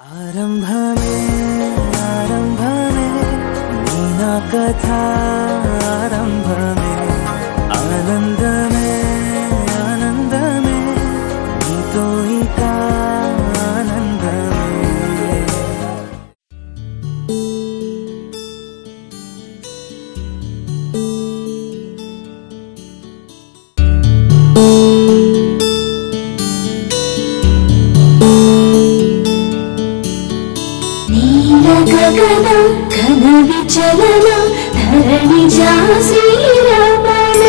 ఆరంభమే ఆరంభమే నీ నా కథ ఆరంభమే ఆనందమే ఆనందమే నీతో ఇక ఆనందమే గగనం ఘన విచలన ధరణి జా శ్రీరమణ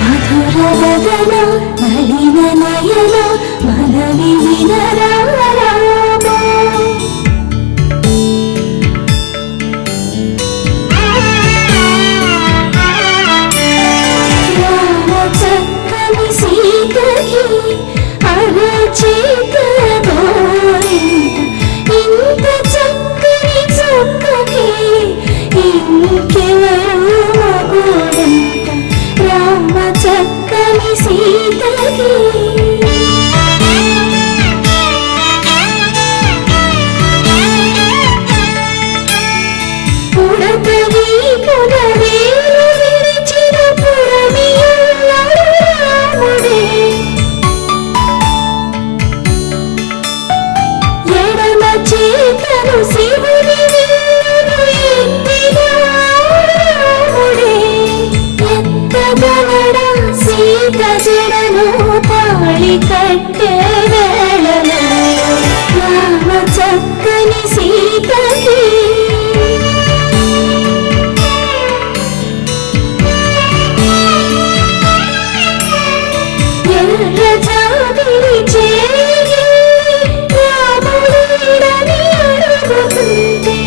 మధుర వదన మలిన నయన మనవి వినరా కట్టే వేళలో రామ చక్కని సీతకి ఎర్ర జాబిలి చేరి రాముడని అడుగుతుంటే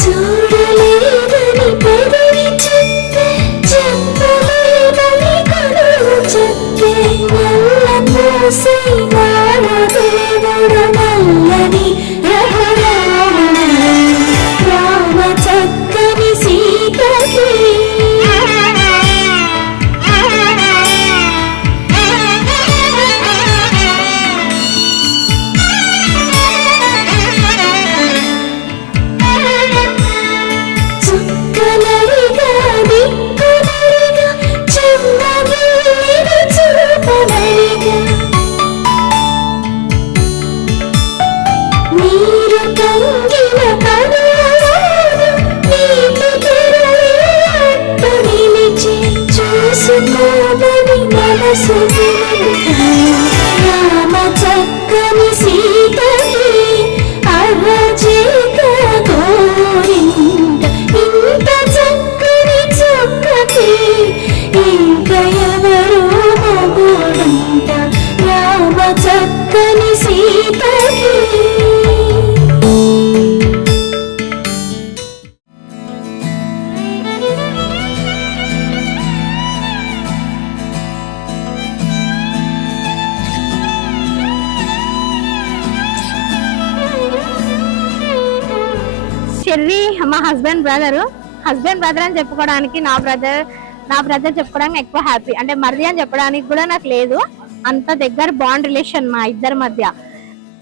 చూడలేదని పెదవి చెప్పే చెప్పలేదని కనులు చెప్పే నల్ల పూసి వాడదేవుడు నల్లని రఘురాముడు రామ చక్కని సీతకి చుక్కలరిగా దిక్కులరిగా చెమ్మగిల్లిన చూపలరిగా నీరు కంగిన కనులలోన నీటి కెరళి అట్టు నిలిచి చూసుకోమని మనసు రామ చక్కని సీతకి అరచేత కోరింట ఇంత చక్కని చుక్కకి ఇంక ఎవరు మొగుడంట రామ చక్కని సీతకి చెర్రీ మా హస్బెండ్ బ్రదర్ అని చెప్పుకోవడానికి నా బ్రదర్ చెప్పుకోవడానికి ఎక్కువ హ్యాపీ. అంటే మరిది అని చెప్పడానికి కూడా నాకు లేదు. అంత దగ్గర బాండ్ రిలేషన్ మా ఇద్దరి మధ్య.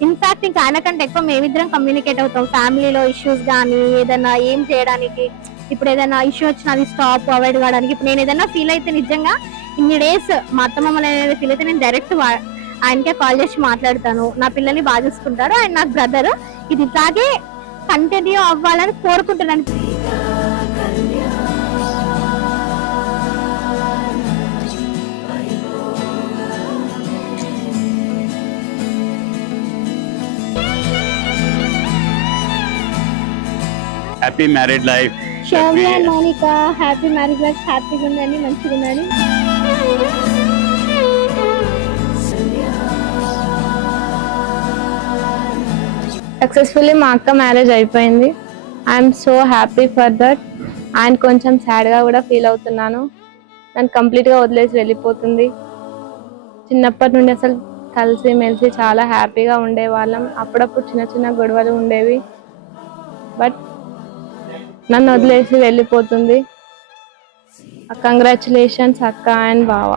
ఇన్ఫాక్ట్ ఇంకా ఆయనకంటే ఎక్కువ మేమిద్దరం కమ్యూనికేట్ అవుతాం. ఫ్యామిలీలో ఇష్యూస్ కానీ ఏదైనా ఏం చేయడానికి, ఇప్పుడు ఏదైనా ఇష్యూ వచ్చినా అది స్టాప్ అవాయిడ్ కావడానికి. ఇప్పుడు నేను ఏదైనా ఫీల్ అయితే నిజంగా ఇన్ని డేస్ మా అత్తమ్మ ఫీల్ అయితే నేను డైరెక్ట్ ఆయనకే కాల్ చేసి మాట్లాడతాను. నా పిల్లల్ని బాగా చూసుకుంటారు. ఆయన నాకు బ్రదర్. ఇది ఇట్లాగే కంటిన్యూ అవ్వాలని కోరుకుంటున్నాను. Happy married life. Shaurya Mounika happy marriage life. హ్యాపీగా ఉండండి, మంచిగా ఉండండి. సక్సెస్ఫుల్లీ మా అక్క మ్యారేజ్ అయిపోయింది. I'm so happy for that. And కొంచెం సాడ్గా కూడా ఫీల్ అవుతున్నాను. నన్ను కంప్లీట్గా వదిలేసి వెళ్ళిపోతుంది. చిన్నప్పటి నుండి అసలు కలిసి మెలిసి చాలా హ్యాపీగా ఉండేవాళ్ళం. అప్పుడప్పుడు చిన్న చిన్న గొడవలు ఉండేవి. బట్ నన్ను వదిలేసి వెళ్ళిపోతుంది. కంగ్రాచులేషన్స్ అక్క అండ్ బావ.